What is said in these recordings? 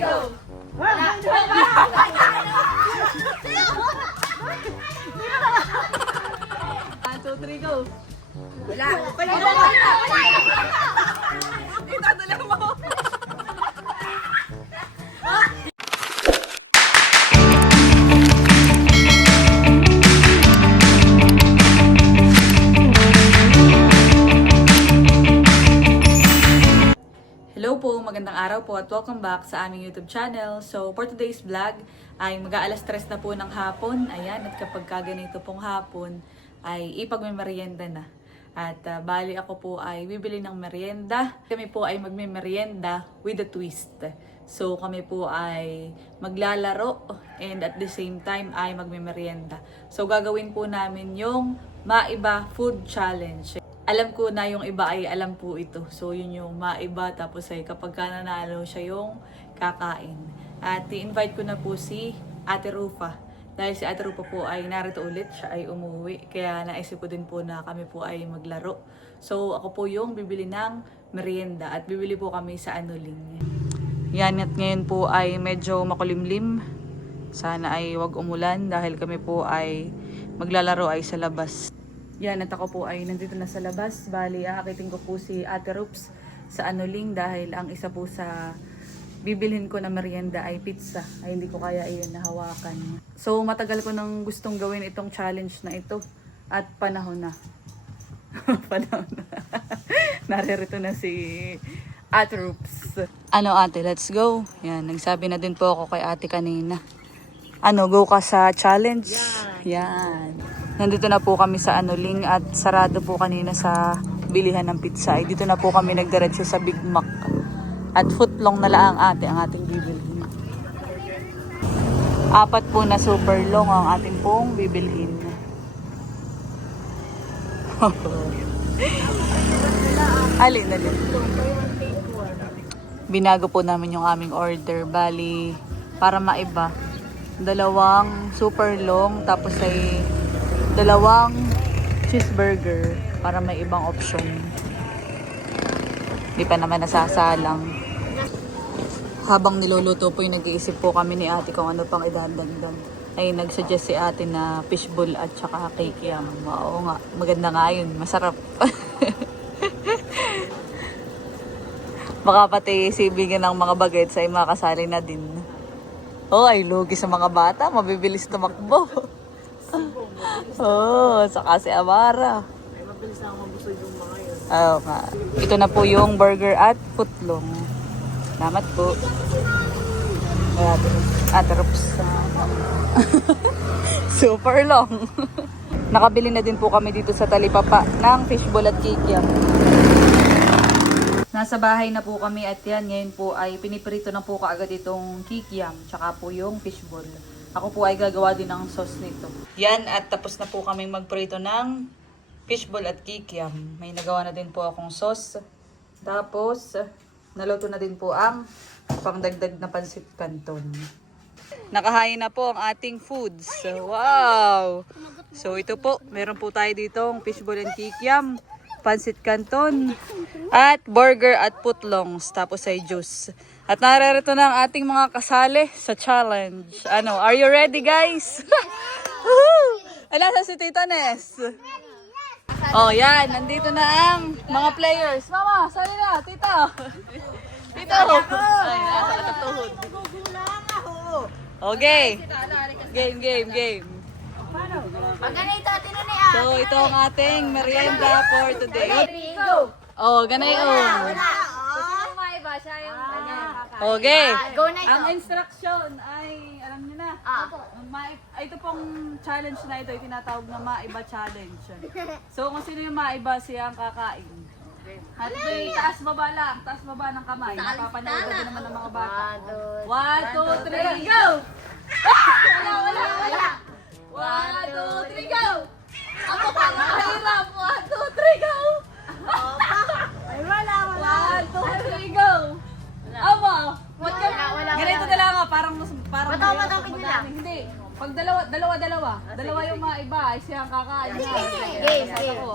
go! One, two, three, go! Wala! Itadala mo! Hello po, magandang araw po at welcome back sa aming YouTube channel. So, for today's vlog ay mag-aalas 3 na po ng hapon. Ayan, at kapag kaganito pong hapon ay ipagmemerienda na. At bali ako po ay bibili ng merienda. Kami po ay magme-merienda with a twist. So, kami po ay maglalaro and at the same time ay magme-merienda. So, gagawin po namin yung Maiba Food Challenge. Alam ko na yung iba ay alam po ito. So, yun yung maiba. Tapos ay kapag ka nanalo siya yung kakain. At i-invite ko na po si Ate Rufa. Dahil si Ate Rufa po ay narito ulit. Siya ay umuwi. Kaya naisip ko din po na kami po ay maglaro. So, ako po yung bibili ng merienda. At bibili po kami sa Anuling. Yan, at ngayon po ay medyo makulimlim. Sana ay wag umulan dahil kami po ay maglalaro ay sa labas. Yan, at ako po ay nandito na sa labas. Bali, aakitin ko po si Ate Rups sa Anuling dahil ang isa po sa bibilhin ko na merienda ay pizza. Ay hindi ko kaya iyon nahawakan. So, matagal ko nang gustong gawin itong challenge na ito. At panahon na. Panahon na. Naririto na si Ate Rups. Ano ate, let's go. Yan, nagsabi na din po ako kay ate kanina. Ano, go ka sa challenge? Yan. Nandito na po kami sa Anuling at sarado po kanina sa bilihan ng pizza. Dito na po kami nagdiretso sa Big Mac. At footlong na lang ate ang ating bibilhin. 4 po na super long ang ating pong bibilhin. Alin. Binago po namin yung aming order. Bali, para maiba. 2 super long tapos ay 2 cheeseburger para may ibang option. Hindi pa naman nasasalang. Habang niluluto po yung nag-iisip po kami ni ate kung ano pang idadagdag. Ay nagsuggest si ate na fishball at saka cake yam. Oo nga, maganda nga yun. Masarap. Baka pati si bigyan ng mga bagets ay makasali na din. Oh, ay lugi sa mga bata. Mabibilis tumakbo. Oh, saka si Amara. Ay, mabilis na ako mabusog yung mga yun. Oo nga. Ito na po yung burger at footlong. Salamat po. Ate Rups. Super long. Nakabili na din po kami dito sa Talipapa ng fishball at kikiam. Nasa bahay na po kami at yan. Ngayon po ay piniprito na po kaagad itong kikiam. Tsaka po yung fishball. Ako po ay gagawa din ng sauce nito. Yan, at tapos na po kaming magprito ng fishball at kikiam. May nagawa na din po akong sauce. Tapos, naluto na din po ang pangdagdag na pansit canton. Nakahain na po ang ating foods. Wow! So ito po, meron po tayo ditong fishball and kikiam, pansit canton, at burger at putlongs. Tapos ay juice. At narito na ang ating mga kasali sa challenge. Ano, are you ready guys? Ala sa si Tita Ness. Oh, yan. Nandito na ang mga players. Mama, sali na. Tito. Tito. Ay, nasa katatuhod. Okay. Game. Pag ganito, tinunay ah. So, ito ang ating merienda for today. Go! Oh, ganay oh. Yung maiba, siya yung Okay. Go na ito. Ang instruction ay, alam niyo na. Ito pong challenge na ito, tinatawag na Maiba Challenge. So, kung sino yung maiba, siya ang kakain. At taas baba lang, taas baba ng kamay. Napapanood din naman ng mga bata. 1, 2, 3, go! Wala. 1, 2, 3, go! Ako pa nakahirap. 1, 2, 3, go! Ay, wala. 1, 2, 3, go! Aba! Wala. Ganito na lang parang Madami nila. Hindi. Pag dalawa yung maiba, ay siya ang kakain. Game.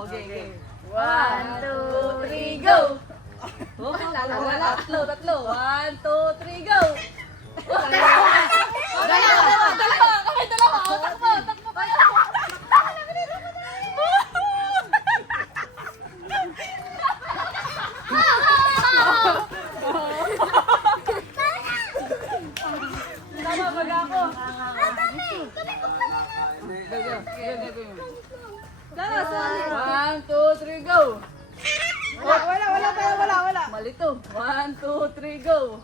Game. 1, 2, 3, go! Wala. Tatlo. 1, 2, 3, go! One, two, three, go! Wala. Malito. 1, 2, 3, go!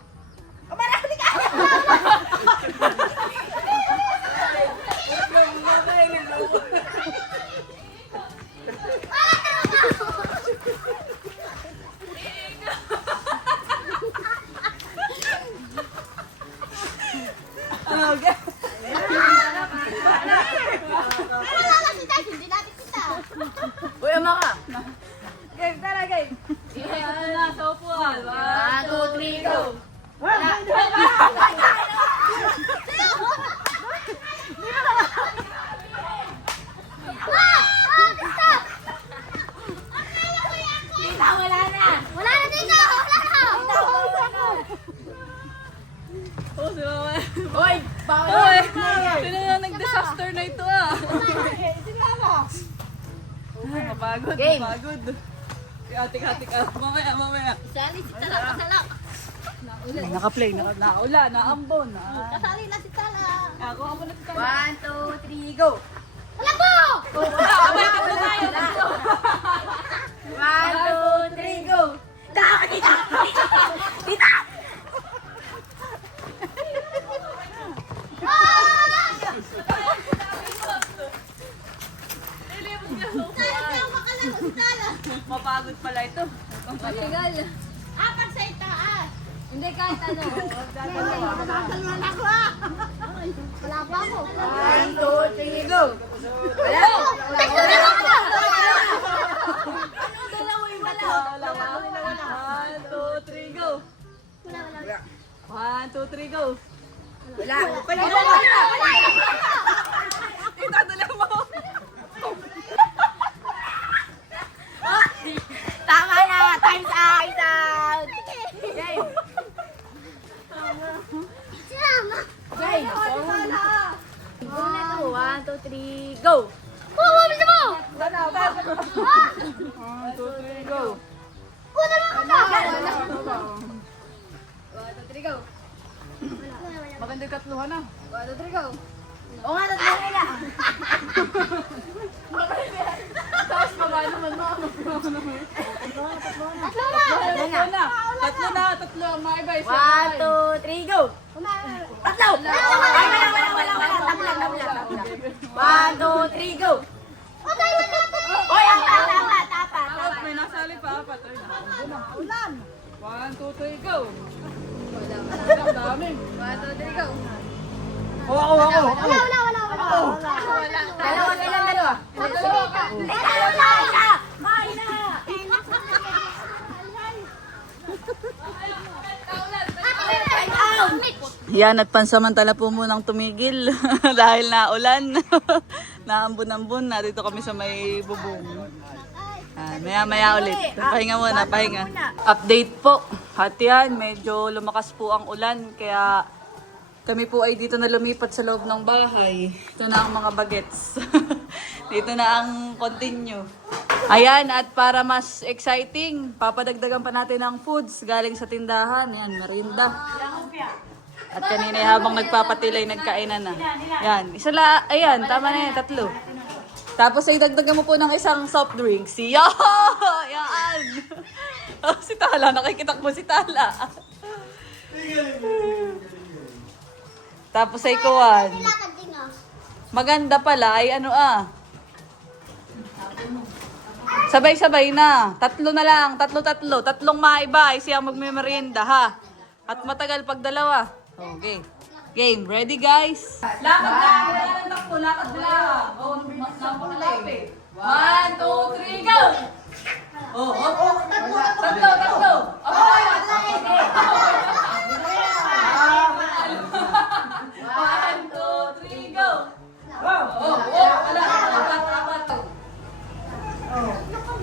Uy, ama ka! Game, tara, game! Ito na, sa upuan. 1, 2, 3, go! Oh, si mama. Uy! Uy! Sino na nag-disaster na ito ah? Mapagod, mapagod. Hatik-hatik ah. Mamaya. Naka-play, naula, naambon. Kasali na si Tala. Ako na si Tala. 1, 2, 3, go! Wala po! Abay, tatlo tayo. 1, 2, 3, go! Tita! Mapagod pala ito. Matigal. Apat sa itaas. Hindi kahit ano. Wala pa ako. 1, 2, 3, go! Wala! Wala. 1, 2, 3, go. 1, 2, 3, go. Wala! Tita, dali mo. Tama na! Time's out! Game! Game! Go na to. 1, 2, 3, go! Bisa mo! 1, 2, 3, go. Una lang ako! 1, 2, 3, go! Maganda yung katluhan na. 1, 2, 3, go! Oo nga, tatlo nila! Tapos baba naman mo. Tatlo na! Tatlo. Mga iba. 1, 2, 3, go! Tatlo! Wala! Tabla. 1, 2, 3, go! Okay, wala! Oy, apat! May nasali pa. Apat. Ulan. 1, 2, 3, go. Ang dami. 1, 2, 3, go! Ako. Wala! Dalawa silang dalawa! Isa! Yan, at pansamantala po munang tumigil dahil naulan. Naambon-ambon na dito kami sa may bubong. Maya ulit. Pahinga muna, pahinga. Update po. At yan, medyo lumakas po ang ulan. Kaya kami po ay dito na lumipat sa loob ng bahay. Ito na ang mga bagets. Dito na ang continue. Ayan, at para mas exciting, papadagdagan pa natin ng foods galing sa tindahan. Yan, merienda. At kanina habang nagpapatilay, nagkainan na. Yan, ayan, tama na yan, 3. Tapos ay dagdagan mo po ng isang soft drink. Yan! Oh, si Tala, nakikitak mo si Tala. Tapos ay kuwan. Maganda pala ay ano sabay-sabay na. 3 na lang. 3. 3 maiba ay siya magme-merienda ha. At matagal pag 2. Okay. Game. Ready guys? Lakad lang. Wala nang takbo. Lakad lang. Lapit. 1, 2, 3, go! Oh. 1, 2, 3, go!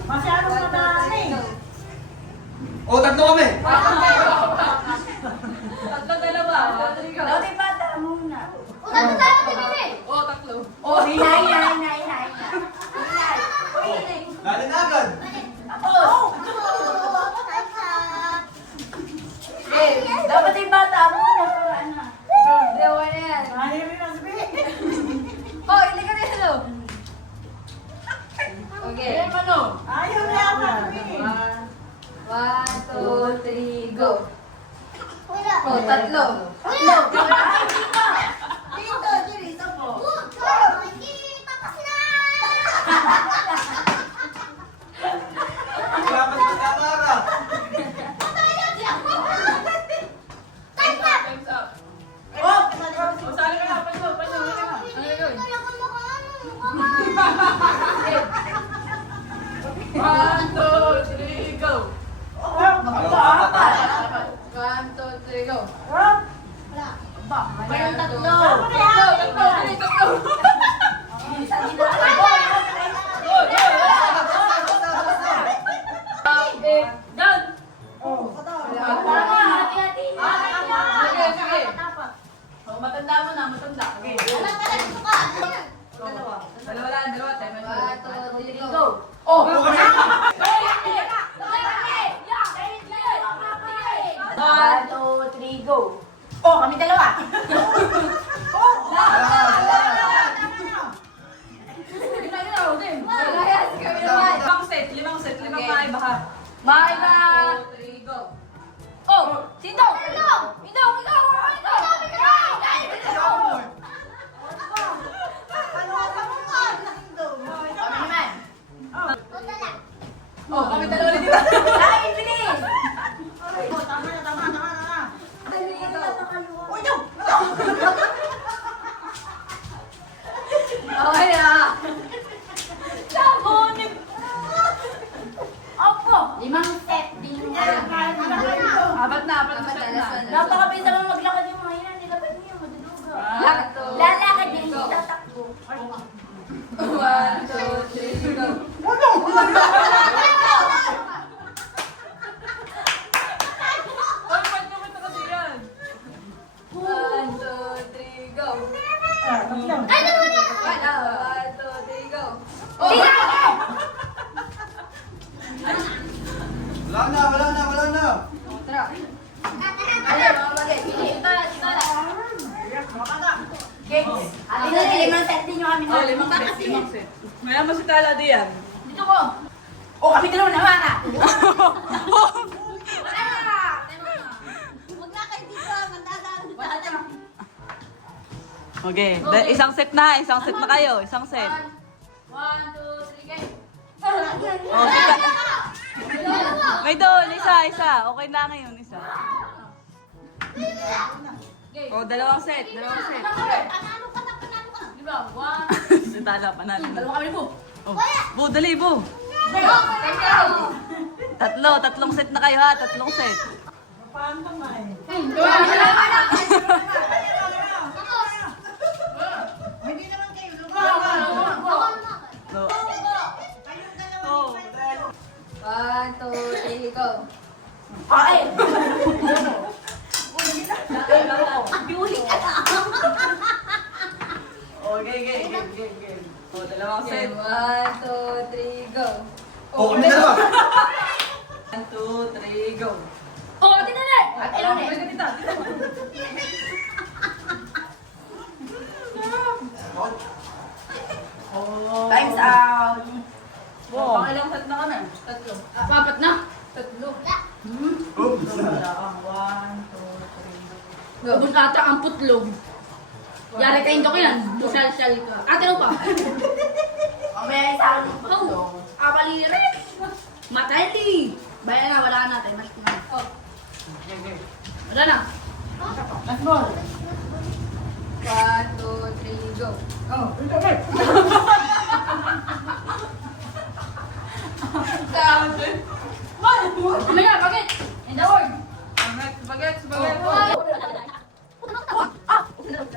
Masyadong madami. Oh, tatlo kami. 3, 2. Dapat yung bata mo na para ano. Dalawa na yan. Oh, hindi ka rin ano. Okay. Ayaw na ako sabihin. 1, 2, 3, go. Oh, tatlo. Tatlo. Dito, dito po. Salamat sa kamara. Time's up. Oh, O, sali ka na. Panyo. Ano yun? 1, 2, 3, go. Apat. 1, 2, 3, go. Mayroon tatlo. Tatlo. Done. Sige. O, matanda mo na, matanda. Okay. Dalawa lang, dalawa. Time na. 1, 2, 3, go. Oh! 1, 2, 3, go. Oh, kami dalawa. Limang set. Limang tayo baka. May na. 2, 3, go. Oh, sino? Ikaw. Kami naman. Oh, kami dalawa rin dito. Ay, bilis. Oh, tama na. Oh, yun. Okay ah. Sabon! Opo. 5 set din yan. Apat na set na. Napakabisa mo maglakad yung mga yan. Nilapad niyo, maduduga. One, Lalakad din, hindi tatakbo. 1, 2, 3, go. Oy, ba't naman ito kasi yan? 1, 2, 3, go. Ay, naman na! 1, 2, 3, go. Wala na. Tara. Ano, mga bagay. Dito na. Ate na, 5 set din yung kami. Oh, limang set. Mayaman si Tala diyan. Dito ko. Oh, kami dalawa na mana. Huwag na kayo dito, mandadaan. Okay, isang set na kayo, isang set. 1, 2, 3, go. Oh, kita. May doon, isa. Okay na ngayon, isa. Oh, dalawang set. Panalo ka. Di ba? 1. Si Tala, panalo na. Dalawa kami po. Oh, Bu, dali, Bu. Tatlong set na kayo ha, tatlong set. Paano ba eh? Hindi naman kayo. So, Kayong dalawa. 1, 2, 3, go. Ay! Yuli ka na. game. Oh, dalawang Okay, set. 1, 2, 3, go. Oh, kami dalawa. 1, 2, 3, go. Oh, tingnan na! At ilan na Balik ka dito. Time's out. Wow. Pang ilang set na kami? Tatlo. Apat na. Tatlo. Oops. Ubus ata ang putlog. Yari kayo ko yan. Busal-sal ka. Ate mo pa. Mamaya isa ako ng putlog. Apaliri. Matali. Bayan na, wala natin. Balik na. Oh. Wala na. Last ball. 1, 2, 3, go. Oh, ito ba? Mamaya, bakit? In the word. Bagets.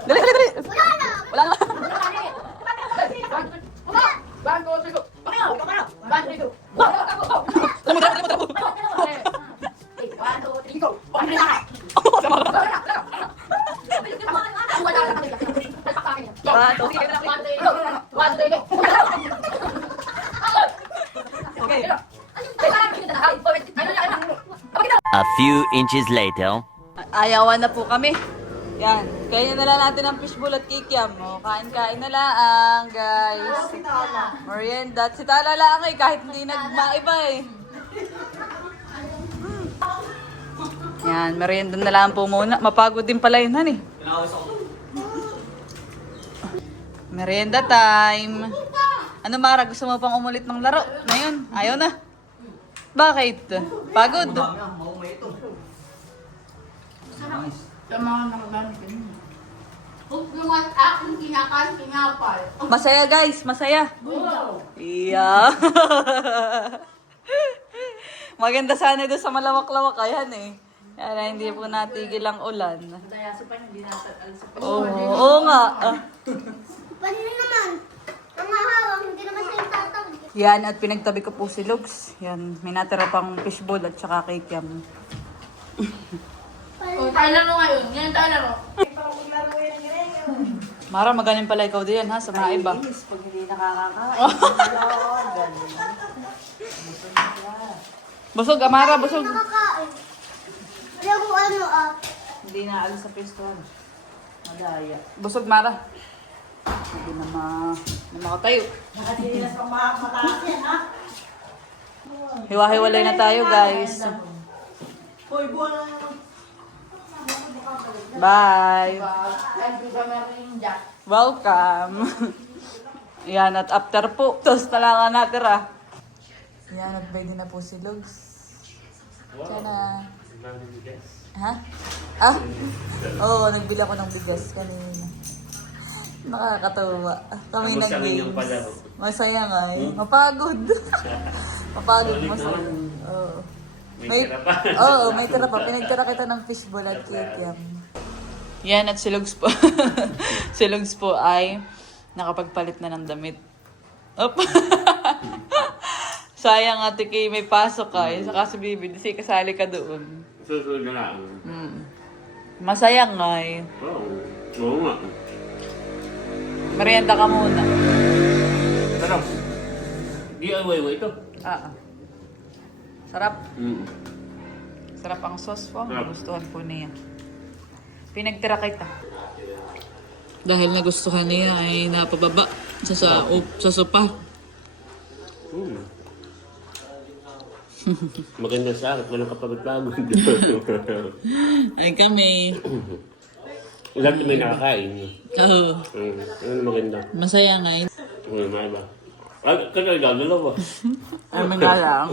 Dali. Wala na. 1, 2, 3, go. Mamaya, 1, 2, 3, go. Alam mo, dali. 1, 2, 3, go. Wala na. Okay. A few inches later. ayawan na po kami. Yan. Kainin na lang natin ang fishbowl at kikiam. O, kain-kain na lang, guys. Merienda. Si Tala lang eh, kahit hindi nagmaiba eh. Yan, merienda na lang po muna. Mapagod din pala yun, eh. Merienda time. Ano, Mara? Gusto mo pang umulit ng laro? Ngayon, ayaw na. Bakit? Pagod? Huwag naman akong kinakal-kinapal. Masaya, guys. Masaya. Yeah. Maganda sana doon sa malawak-lawak. Ayan eh. Kaya hindi po natigil ang ulan. Oo nga. Paano naman? Ang mahawang, hindi naman siya yung tatawid. Yan, at pinagtabi ko po si Lugs. Yan, may natira pang fishbowl at saka kikiam. O, tayo laro ngayon. Ngayon tayo laro. Mara, magaling pala ikaw diyan ha, sa mga iba. Pag hindi nakakakain. Busog, Amara, busog. Nakakain. Wala kung ano Hindi na alis sa pistuhan. Madaya. Busog, Mara. Hindi na makatayo. Nakatinilas pang mataas yan, ha? Hiwa-hiwalay na tayo, guys. Hoy, buwan na. Bye. Thank you sa merinda. Welcome. Yan, at after po, toast na lang ang natira. Yan, at pwede na po si Lugs. Sana. Ha? Ah? Oo, nagbili ako ng bigas kanina. Nakakatawa. Kami nag-games. Masaya nga eh. Mapagod. Mapagod, masaya. Oo. May tira pa. Oo, may tira pa. Pinagtira kita ng fishbowl at kikiam. Yan, at si Lugs po. Si Lugs po ay nakapagpalit na ng damit. Op. Sayang Ate Kay, may pasok ka. Saka si Bibi, kasi kasali ka doon. Susunod na lang. Masaya nga eh. Oo nga. Merienda ka muna. Sarap. DIY mo ito. Sarap. Mm. Sarap ang sauce po. Sarap. Gustuhan po niya. Pinagtira kita. Dahil nagustuhan niya ay napababa sa sopa. Mm. Maganda sa akin. Walang kapagod-pagod. Ay kami. Lahat may nakakain. Oo. Ano maganda? Masaya nga eh. Ano ba? Ay, kanal gagalaw ba? Ay, nga lang.